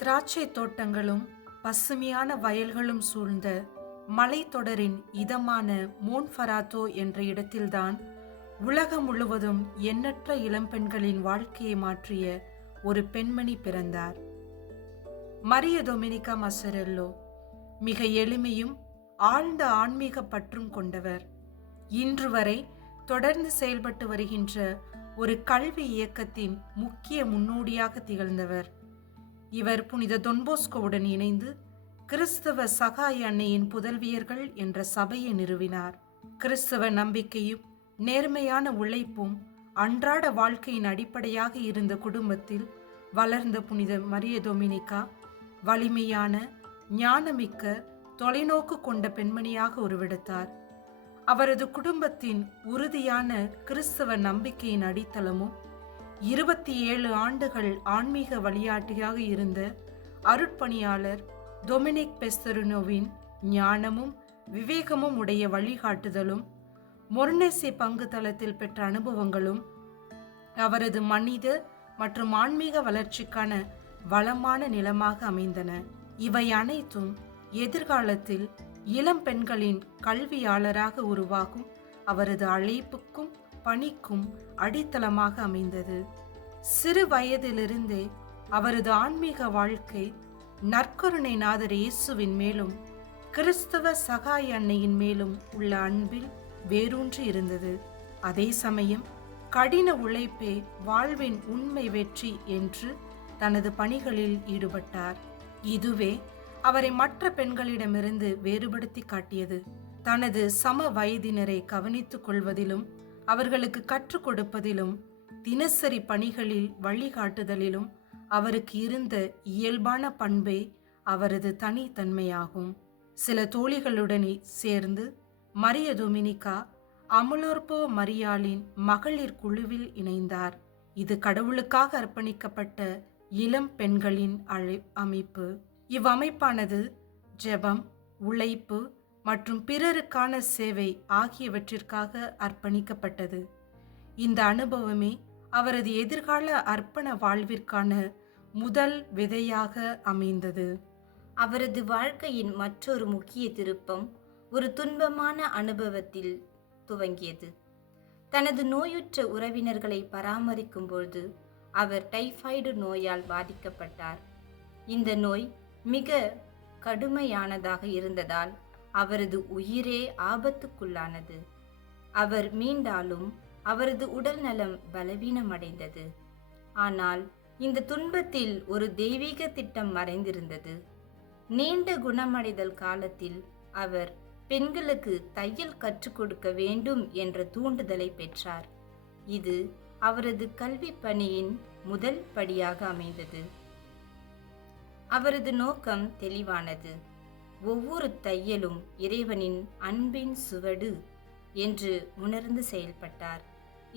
திராட்சை தோட்டங்களும் பசுமையான வயல்களும் சூழ்ந்த மலைத்தொடரின் இதமான மோன்ஃபராத்தோ என்ற இடத்தில்தான் உலகம் முழுவதும் எண்ணற்ற இளம்பெண்களின் வாழ்க்கையை மாற்றிய ஒரு பெண்மணி பிறந்தார். மரிய டொமினிகா மசரெல்லோ மிக எளிமையும் ஆழ்ந்த ஆன்மீக பற்றும் கொண்டவர். இன்று வரை தொடர்ந்து செயல்பட்டு வருகின்ற ஒரு கல்வி இயக்கத்தின் முக்கிய முன்னோடியாக திகழ்ந்தவர். இவர் புனித தொன்போஸ்கோவுடன் இணைந்து கிறிஸ்தவ சகாய அன்னையின் புதல்வியர்கள் என்ற சபையை நிறுவினார். கிறிஸ்தவ நம்பிக்கையும் நேர்மையான உழைப்பும் அன்றாட வாழ்க்கையின் அடிப்படையாக இருந்த குடும்பத்தில் வளர்ந்த புனித மரிய டொமினிகா வலிமையான, ஞானமிக்க, தொலைநோக்கு கொண்ட பெண்மணியாக உருவெடுத்தார். அவரது குடும்பத்தின் உறுதியான கிறிஸ்தவ நம்பிக்கையின் அடித்தளமும் 27 ஆண்டுகள் ஆன்மீக வழிகாட்டியாக இருந்த அருட்பணியாளர் டொமினிக் பெஸ்தரினோவின் ஞானமும் விவேகமும் உடைய வழிகாட்டுதலும் மொர்னேசே பங்கு தளத்தில் பெற்ற அனுபவங்களும் அவரது மனித மற்றும் ஆன்மீக வளர்ச்சிக்கான வளமான நிலமாக அமைந்தன. இவை அனைத்தும் எதிர்காலத்தில் இளம் பெண்களின் கல்வியாளராக உருவாகும் அவரது அழைப்புக்கும் பணிக்கும் அடித்தளமாக அமைந்தது. சிறு வயதிலிருந்தே அவரது ஆன்மீக வாழ்க்கை நற்கருணை நாதர் இயேசுவின் மேலும் கிறிஸ்தவ சகாய அன்னையின் மேலும் உள்ள அன்பில் வேரூன்றி இருந்தது. அதே சமயம் கடின உழைப்பே வாழ்வின் உண்மை வெற்றி என்று தனது பணிகளில் ஈடுபட்டார். இதுவே அவரை மற்ற பெண்களிடமிருந்து வேறுபடுத்தி காட்டியது. தனது சம வயதினரை கவனித்துக் கொள்வதிலும் அவர்களுக்கு கற்றுக் கொடுப்பதிலும் தினசரி பணிகளில் வழிகாட்டுதலிலும் அவருக்கு இருந்த இயல்பான பண்பே அவரது தனித்தன்மையாகும். சில தோழிகளுடனே சேர்ந்து மரிய டொமினிகா அமுலோர்போ மரியாளின் மகளிர் குழுவில் இணைந்தார். இது கடவுளுக்காக அர்ப்பணிக்கப்பட்ட இளம் பெண்களின் அமைப்பு. இவ்வமைப்பானது ஜெபம், உழைப்பு மற்றும் பிறருக்கான சேவை ஆகியவற்றிற்காக அர்ப்பணிக்கப்பட்டது. இந்த அனுபவமே அவரது எதிர்கால அர்ப்பண வாழ்விற்கான முதல் விதையாக அமைந்தது. அவரது வாழ்க்கையின் மற்றொரு முக்கிய திருப்பம் ஒரு துன்பமான அனுபவத்தில் துவங்கியது. தனது நோயுற்ற உறவினர்களை பராமரிக்கும் பொழுது அவர் டைபாய்டு நோயால் பாதிக்கப்பட்டார். இந்த நோய் மிக கடுமையானதாக இருந்ததால் அவரது உயிரே ஆபத்துக்குள்ளானது. அவர் மீண்டாலும் அவரது உடல் நலம் பலவீனமடைந்தது. ஆனால் இந்த துன்பத்தில் ஒரு தெய்வீக திட்டம் மறைந்திருந்தது. நீண்ட குணமடைதல் காலத்தில் அவர் பெண்களுக்கு தையல் கற்றுக் கொடுக்க வேண்டும் என்ற தூண்டுதலை பெற்றார். இது அவரது கல்வி பணியின் முதல் படியாக அமைந்தது. அவரது நோக்கம் தெளிவானது. ஒவ்வொரு தையலும் இறைவனின் அன்பின் சுவடு என்று உணர்ந்து செயல்பட்டார்.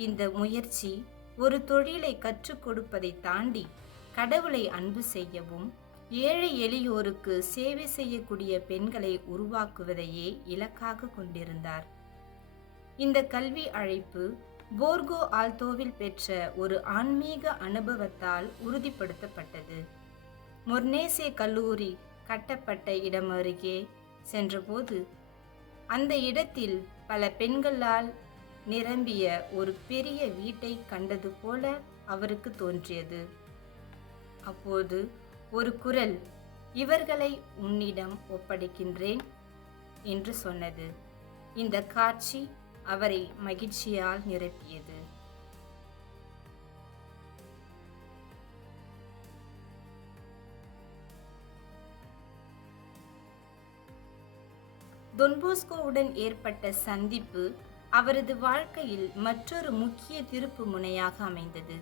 இந்த முயற்சி ஒரு தொழிலை கற்றுக் கொடுப்பதை தாண்டி கடவுளை அன்பு செய்யவும் ஏழை எளியோருக்கு சேவை செய்யக்கூடிய பெண்களை உருவாக்குவதையே இலக்காக கொண்டிருந்தார். இந்த கல்வி அழைப்பு போர்கோ ஆல்தோவில் பெற்ற ஒரு ஆன்மீக அனுபவத்தால் உறுதிப்படுத்தப்பட்டது. மொர்னேசே கல்லூரி கட்டப்பட்ட இடம் அருகே சென்றபோது அந்த இடத்தில் பல பெண்களால் நிரம்பிய ஒரு பெரிய வீட்டை கண்டது போல அவருக்கு தோன்றியது. அப்போது ஒரு குரல், "இவர்களை உன்னிடம் ஒப்படைக்கின்றேன்" என்று சொன்னது. இந்த காட்சி அவரை மகிழ்ச்சியால் நிரப்பியது. தொன்போஸ்கோவுடன் ஏற்பட்ட சந்திப்பு அவரது வாழ்க்கையில் மற்றொரு முக்கிய திருப்பு முனையாக அமைந்தது.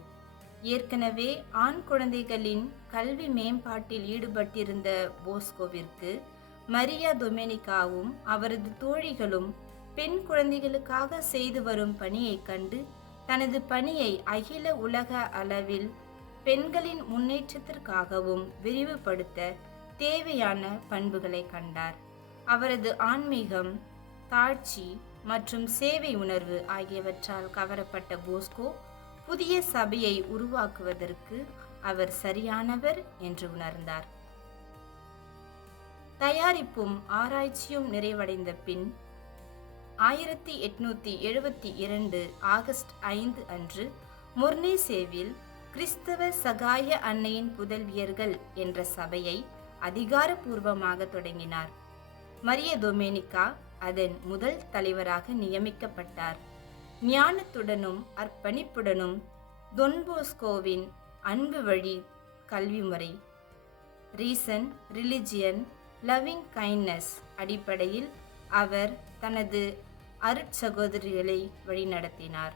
ஏற்கனவே ஆண் குழந்தைகளின் கல்வி மேம்பாட்டில் ஈடுபட்டிருந்த போஸ்கோவிற்கு மரியா டொமினிகாவும் அவரது தோழிகளும் பெண் குழந்தைகளுக்காக செய்து வரும் பணியை கண்டு தனது பணியை அகில உலக அளவில் பெண்களின் முன்னேற்றத்திற்காகவும் விரிவுபடுத்த தேவையான பண்புகளை கண்டார். அவரது ஆன்மீகம், தாழ்ச்சி மற்றும் சேவை உணர்வு ஆகியவற்றால் கவரப்பட்ட போஸ்கோ புதிய சபையை உருவாக்குவதற்கு அவர் சரியானவர் என்று உணர்ந்தார். தயாரிப்பும் ஆராய்ச்சியும் நிறைவடைந்த பின் 1872 ஆகஸ்ட் 5 அன்று முர்னேசேவில் கிறிஸ்தவ சகாய அன்னையின் புதல்வியர்கள் என்ற சபையை அதிகாரப்பூர்வமாக தொடங்கினார். மரிய டொமேனிகா அதன் முதல் தலைவராக நியமிக்கப்பட்டார். ஞானத்துடனும் அர்ப்பணிப்புடனும் தொன்போஸ்கோவின் அன்பு வழி கல்வி முறை ரீசன், ரிலிஜியன், லவ்விங் கைண்ட்னஸ் அடிப்படையில் அவர் தனது அருட்சகோதரிகளை வழிநடத்தினார்.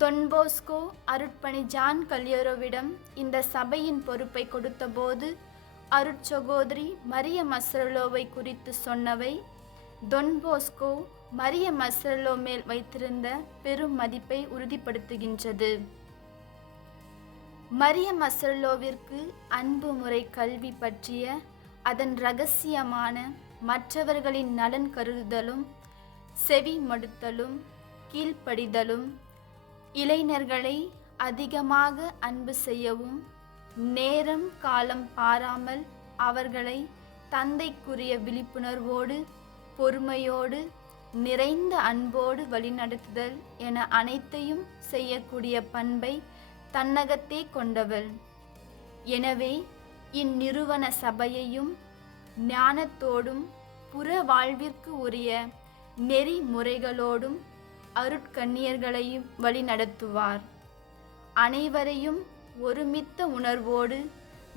தொன்போஸ்கோ அருட்பணி ஜான் கல்யரோவிடம் இந்த சபையின் பொறுப்பை கொடுத்தபோது அருட்சகோதரி மரிய மஸ்ரலோவை குறித்து சொன்னவை தொன்போஸ்கோ மரிய மஸ்ரலோ மேல் வைத்திருந்த பெரும் மதிப்பை உறுதிப்படுத்துகின்றது. மரிய மஸ்ரலோவிற்கு அன்பு முறை கல்வி பற்றிய அதன் இரகசியமான மற்றவர்களின் நலன் கருதுதலும் செவி மடுத்தலும் கீழ்ப்படிதலும் இளைஞர்களை அதிகமாக அன்பு செய்யவும் நேரம் காலம் பாராமல் அவர்களை தந்தைக்குரிய விழிப்புணர்வோடு பொறுமையோடு நிறைந்த அன்போடு வழிநடத்துதல் என அனைத்தையும் செய்யக்கூடிய பண்பை தன்னகத்தே கொண்டவள். எனவே இந்நிறுவன சபையையும் ஞானத்தோடும் புற வாழ்விற்கு உரிய நெறிமுறைகளோடும் அருட்கண்ணியர்களையும் வழிநடத்துவார். அனைவரையும் ஒருமித்த உணர்வோடு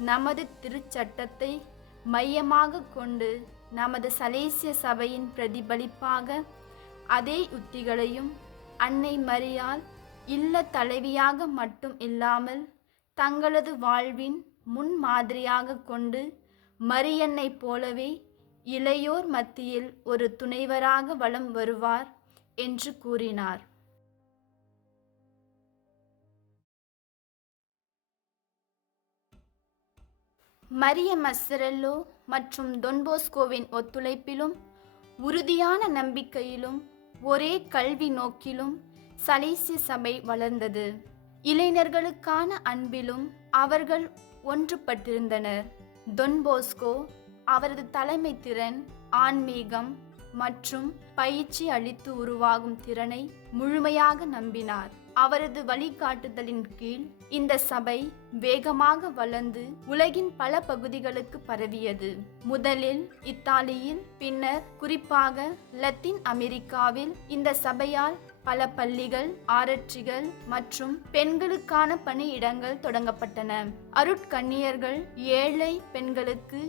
நமது திருச்சட்டத்தை மையமாக கொண்டு நமது சலேசிய சபையின் பிரதிபலிப்பாக அதே உத்திகளையும் அன்னை மரியாள் இல்ல தலைவியாக மட்டும் இல்லாமல் தங்களது வாழ்வின் முன்மாதிரியாக கொண்டு மரியன்னை போலவே இளையோர் மத்தியில் ஒரு துணைவராக வலம் வருவார் என்று கூறினார். மரிய மஸ்ரல்லோ மற்றும் தொன்போஸ்கோவின் ஒத்துழைப்பிலும் உறுதியான நம்பிக்கையிலும் ஒரே கல்வி நோக்கிலும் சலேசிய சபை வளர்ந்தது. இளைஞர்களுக்கான அன்பிலும் அவர்கள் ஒன்றுபட்டிருந்தனர். தொன்போஸ்கோ அவரது தலைமை திறன், ஆன்மீகம் மற்றும் பயிற்சி அளித்து உருவாகும் திறனை முழுமையாக நம்பினார். அவரது வழிகாட்டுதலின் கீழ் இந்த சபை வேகமாக வளர்ந்து உலகின் பல பகுதிகளுக்கு பரவியது. முதலில் இத்தாலியில், பின்னர் குறிப்பாக லத்தீன் அமெரிக்காவில் இந்த சபையால் பல பள்ளிகள், ஆராய்ச்சிகள் மற்றும் பெண்களுக்கான பணியிடங்கள் தொடங்கப்பட்டன. அருட்கண்ணியர்கள் ஏழை பெண்களுக்கு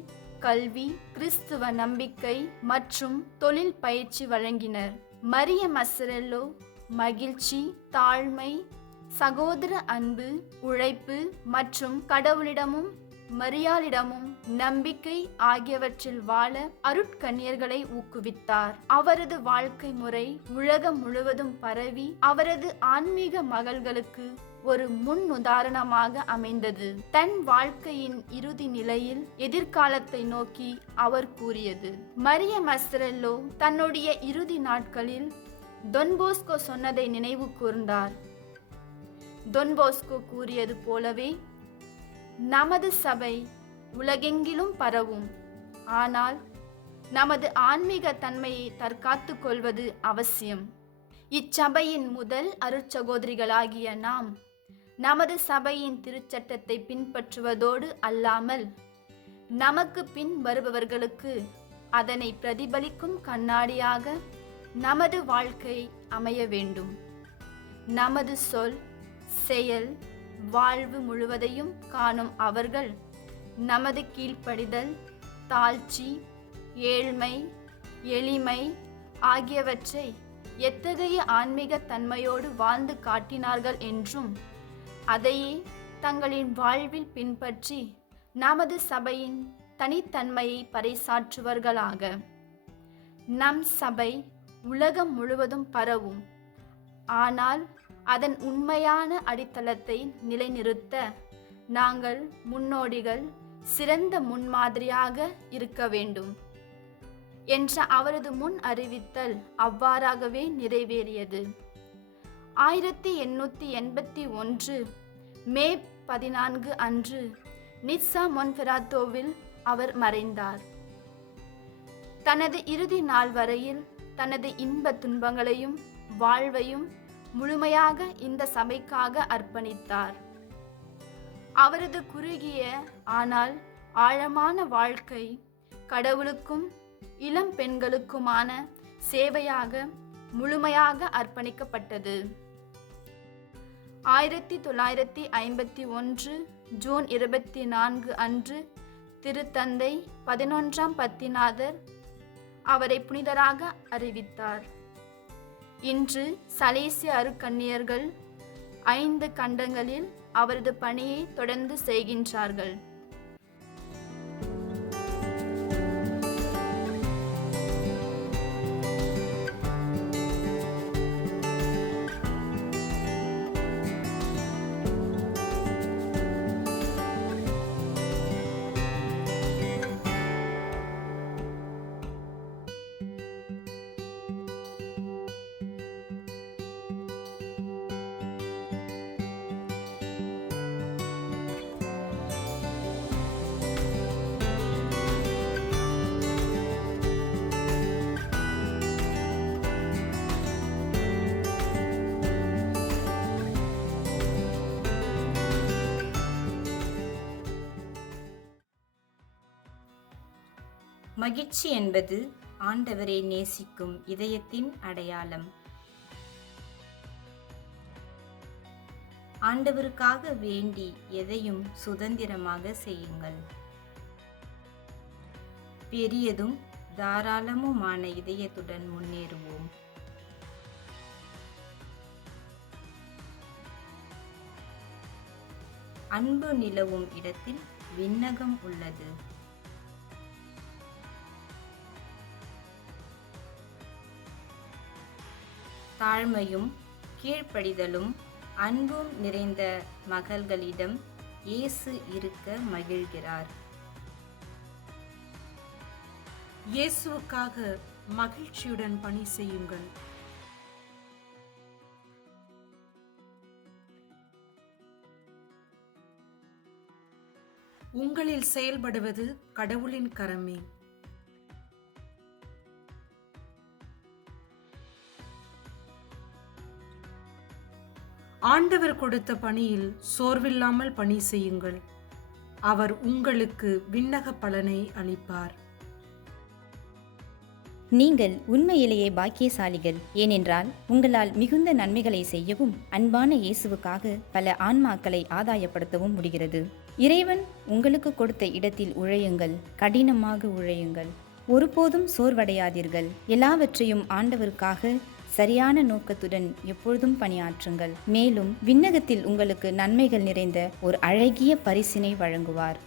கல்வி, கிறிஸ்துவ நம்பிக்கை மற்றும் தொழில் பயிற்சி வழங்கினர். மரிய மஸ்ரல்லோ மகிழ்ச்சி, தாழ்மை, சகோதர அன்பு, உழைப்பு மற்றும் கடவுளிடமும் மரியாளிடமும் நம்பிக்கை ஆகியவற்றில் வாழ அருட்கண்ணியர்களை ஊக்குவித்தார். அவரது வாழ்க்கை முறை உலகம் முழுவதும் பரவி அவரது ஆன்மீக மகள்களுக்கு ஒரு முன்னுதாரணமாக அமைந்தது. தன் வாழ்க்கையின் இறுதி நிலையில் எதிர்காலத்தை நோக்கி அவர் கூறியது. மரிய மஸ்ரல்லோ தன்னுடைய இறுதி நாட்களில் தொன்போஸ்கோ சொன்னதை நினைவு கூர்ந்தார். தொன்போஸ்கோ கூறியது போலவே நமது சபை உலகெங்கிலும் பரவும், ஆனால் நமது ஆன்மீக தன்மையை தற்காத்து கொள்வது அவசியம். இச்சபையின் முதல் அருட்சகோதரிகளாகிய நாம் நமது சபையின் திருச்சட்டத்தை பின்பற்றுவதோடு அல்லாமல் நமக்கு பின் வருபவர்களுக்கு அதனை பிரதிபலிக்கும் கண்ணாடியாக நமது வாழ்க்கை அமைய வேண்டும். நமது சொல், செயல், வாழ்வு முழுவதையும் காணும் அவர்கள் நமது கீழ்ப்படிதல், தாழ்ச்சி, ஏழ்மை, எளிமை ஆகியவற்றை எத்தகைய ஆன்மீக தன்மையோடு வாழ்ந்து காட்டினார்கள் என்றும் அதையே தங்களின் வாழ்வில் பின்பற்றி நமது சபையின் தனித்தன்மையை பறைசாற்றுவர்களாக. நம் சபை உலகம் முழுவதும் பரவும், ஆனால் அதன் உண்மையான அடித்தளத்தை நிலைநிறுத்த நாங்கள் முன்னோடிகள் சிறந்த முன்மாதிரியாக இருக்க வேண்டும் என்ற அவரது முன் அறிவித்தல் அவ்வாறாகவே நிறைவேறியது. 1881 மே 14 அன்று நிட்சா மொன்ஃபெராத்தோவில் அவர் மறைந்தார். தனது இறுதி நாள் வரையில் தனது இன்ப துன்பங்களையும் வாழ்வையும் முழுமையாக இந்த சபைக்காக அர்ப்பணித்தார். அவரது குறுகிய ஆனால் ஆழமான வாழ்க்கை கடவுளுக்கும் இளம் பெண்களுக்குமான சேவையாக முழுமையாக அர்ப்பணிக்கப்பட்டது. 1951 ஜூன் 24 அன்று திருத்தந்தை 11ஆம் பத்திநாதர் அவரை புனிதராக அறிவித்தார். இன்று சலேசிய அருக்கன்னியர்கள் 5 கண்டங்களில் அவரது பணியை தொடர்ந்து செய்கின்றார்கள். மகிழ்ச்சி என்பது ஆண்டவரை நேசிக்கும் இதயத்தின் அடையாளம். ஆண்டவருக்காக வேண்டி எதையும் சுதந்திரமாக செய்யுங்கள். பெரியதும் தாராளமுமான இதயத்துடன் முன்னேறுவோம். அன்பு நிலவும் இடத்தில் விண்ணகம் உள்ளது. தாழ்மையும் கீழ்ப்படிதலும் அன்பும் நிறைந்த மகள்களிடம் இயேசு இருக்க மகிழ்கிறார். இயேசுவுக்காக மகிழ்ச்சியுடன் பணி செய்யுங்கள். உங்களில் செயல்படுவது கடவுளின் கரமே. ஆண்டவர் கொடுத்த பணியில் சோர்வில்லாமல் பணி செய்யுங்கள். அவர் உங்களுக்கு விண்ணக பலனை அளிப்பார். நீங்கள் உண்மையிலேயே பாக்கியசாலிகள். ஏனென்றால் உங்களால் மிகுந்த நன்மைகளை செய்யவும் அன்பான இயேசுவுக்காக பல ஆன்மாக்களை ஆதாயப்படுத்தவும் முடிகிறது. இறைவன் உங்களுக்கு கொடுத்த இடத்தில் உழையுங்கள், கடினமாக உழையுங்கள். ஒருபோதும் சோர்வடையாதீர்கள். எல்லாவற்றையும் ஆண்டவருக்காக சரியான நோக்கத்துடன் எப்பொழுதும் பணியாற்றுங்கள். மேலும் விண்ணகத்தில் உங்களுக்கு நன்மைகள் நிறைந்த ஒரு அழகிய பரிசினை வழங்குவார்.